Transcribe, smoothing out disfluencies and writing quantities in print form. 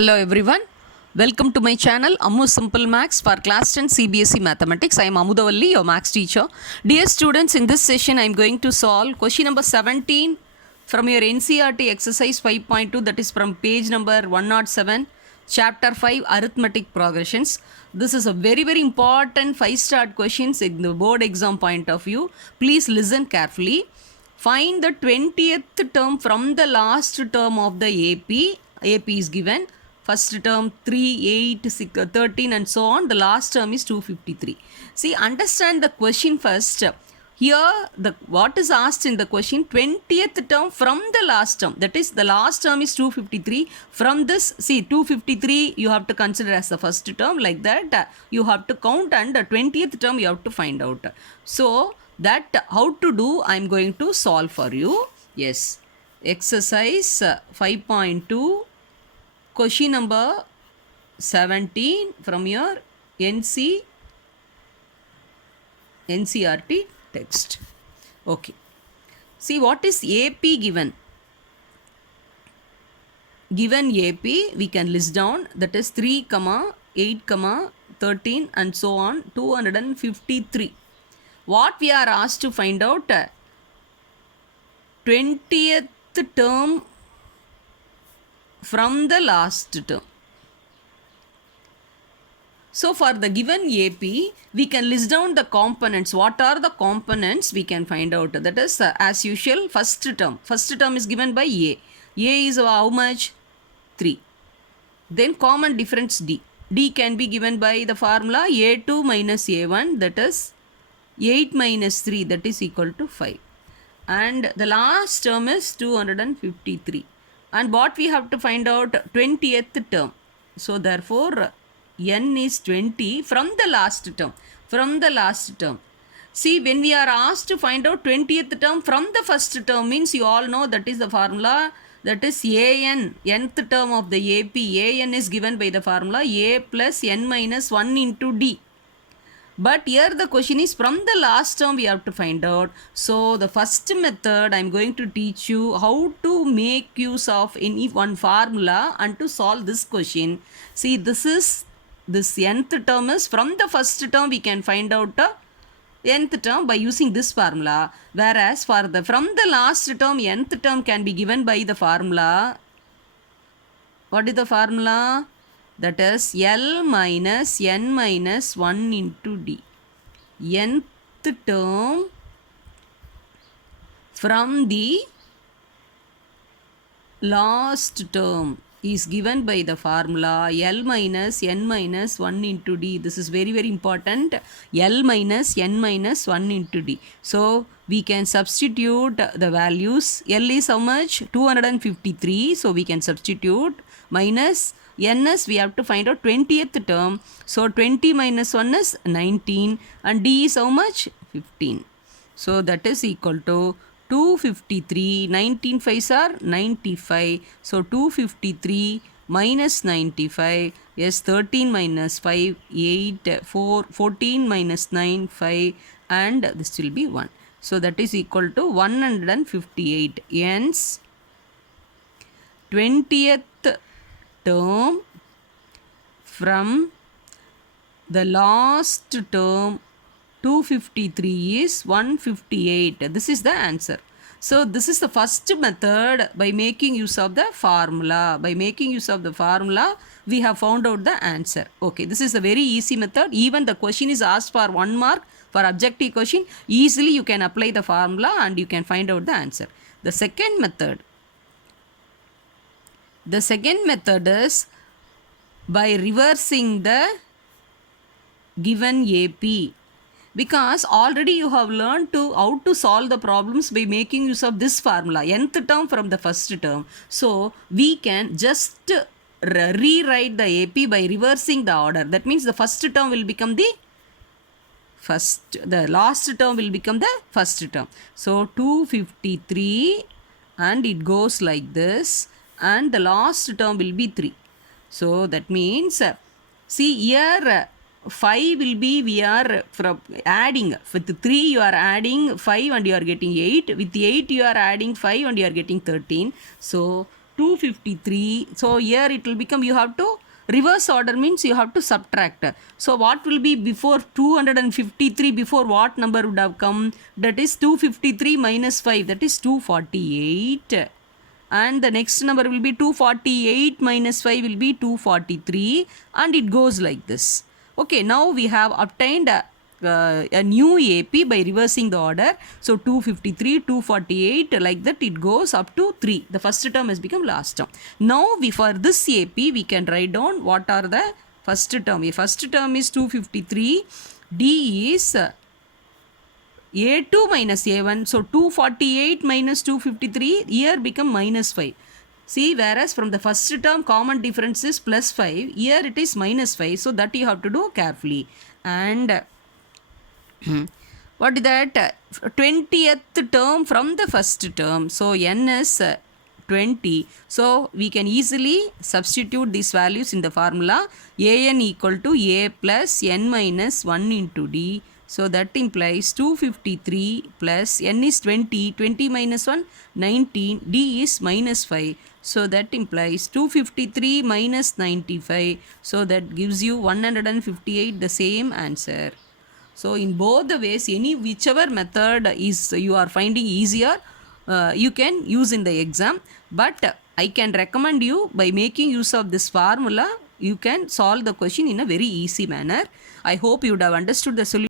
Hello everyone, welcome to my channel Ammu Simple Maths for class 10 CBSE Mathematics. I am Amudavalli, your maths teacher. Dear students, in this session I am going to solve question number 17 from your NCERT exercise 5.2, that is from page number 107, chapter 5, arithmetic progressions. This is a very important 5-star questions in the board exam point of view. Please listen carefully. Find the 20th term from the last term of the AP. AP is given. First term 3, 8, 6, 13 and so on. The last term is 253. See, understand the question first. Here, what is asked in the question, 20th term from the last term. That is, the last term is 253. From this, see, 253 you have to consider as the first term. Like that, you have to count, and the 20th term you have to find out. So, that how to do, I am going to solve for you. Yes. Exercise 5.2. Question number 17 from your NCERT text. Okay. See, what is AP given? Given AP, we can list down, that is 3, 8, 13 and so on, 253. What we are asked to find out, 20th term from the last term. So for the given AP, we can list down the components. What are the components we can find out? That is, as usual, first term. First term is given by A. A is how much? 3. Then common difference D. D can be given by the formula A2 minus A1, that is 8 minus 3, that is equal to 5. And the last term is 253. And what we have to find out, 20th term. So therefore, n is 20 from the last term. From the last term. See, when we are asked to find out 20th term from the first term, means you all know that is the formula. That is an, nth term of the AP. An is given by the formula A plus n minus 1 into D. But here the question is from the last term we have to find out. So the first method, I am going to teach you how to make use of any one formula and to solve this question. See, this nth term is from the first term we can find out the nth term by using this formula. Whereas for the from the last term, nth term can be given by the formula. What is the formula? That is L minus n minus 1 into D. Nth term from the last term is given by the formula L minus n minus 1 into D. This is very important. L minus n minus 1 into D. So, we can substitute the values. L is how much? 253. So, we can substitute minus ns, we have to find out 20th term. So 20 minus 1 is 19 and D is how much? 15. So that is equal to 253. 19 5s are 95. So 253 minus 95 is 13 minus 5, 8, 4, 14 minus 9, 5 and this will be 1. So that is equal to 158. Hence 20th term from the last term 253 is 158. This is the answer. So this is the first method by making use of the formula. By making use of the formula, we have found out the answer. Okay, this is a very easy method. Even the question is asked for 1 mark for objective question. Easily you can apply the formula and you can find out the answer. The second method is by reversing the given AP. Because already you have learned how to solve the problems by making use of this formula, nth term from the first term. So, we can just rewrite the AP by reversing the order. That means the first term will become the last term will become the first term. So, 253 and it goes like this. And the last term will be 3. So that means, see here 5 will be, we are from adding, with 3 you are adding 5 and you are getting 8, with 8 you are adding 5 and you are getting 13. So 253. So here it will become, you have to reverse order, means you have to subtract. So what will be before 253, before what number would have come? That is 253 minus 5, that is 248. And the next number will be 248 minus 5 will be 243, and it goes like this. Okay, now we have obtained a new AP by reversing the order. So 253, 248, like that it goes up to 3. The first term has become last term. Now for this AP we can write down what are the first term. A first term is 253, D is A2 minus A1. So 248 minus 253 here become minus 5. See, whereas from the first term common difference is plus 5, here it is minus 5. So that you have to do carefully. And what is that? 20th term from the first term. So n is 20. So we can easily substitute these values in the formula. An equal to A plus n minus 1 into D. So that implies 253 plus n is 20. 20 minus 1, 19. D is minus 5. So that implies 253 minus 95. So that gives you 158, the same answer. So in both the ways, whichever method is you are finding easier, you can use in the exam. But I can recommend you, by making use of this formula, you can solve the question in a very easy manner. I hope you would have understood the solution.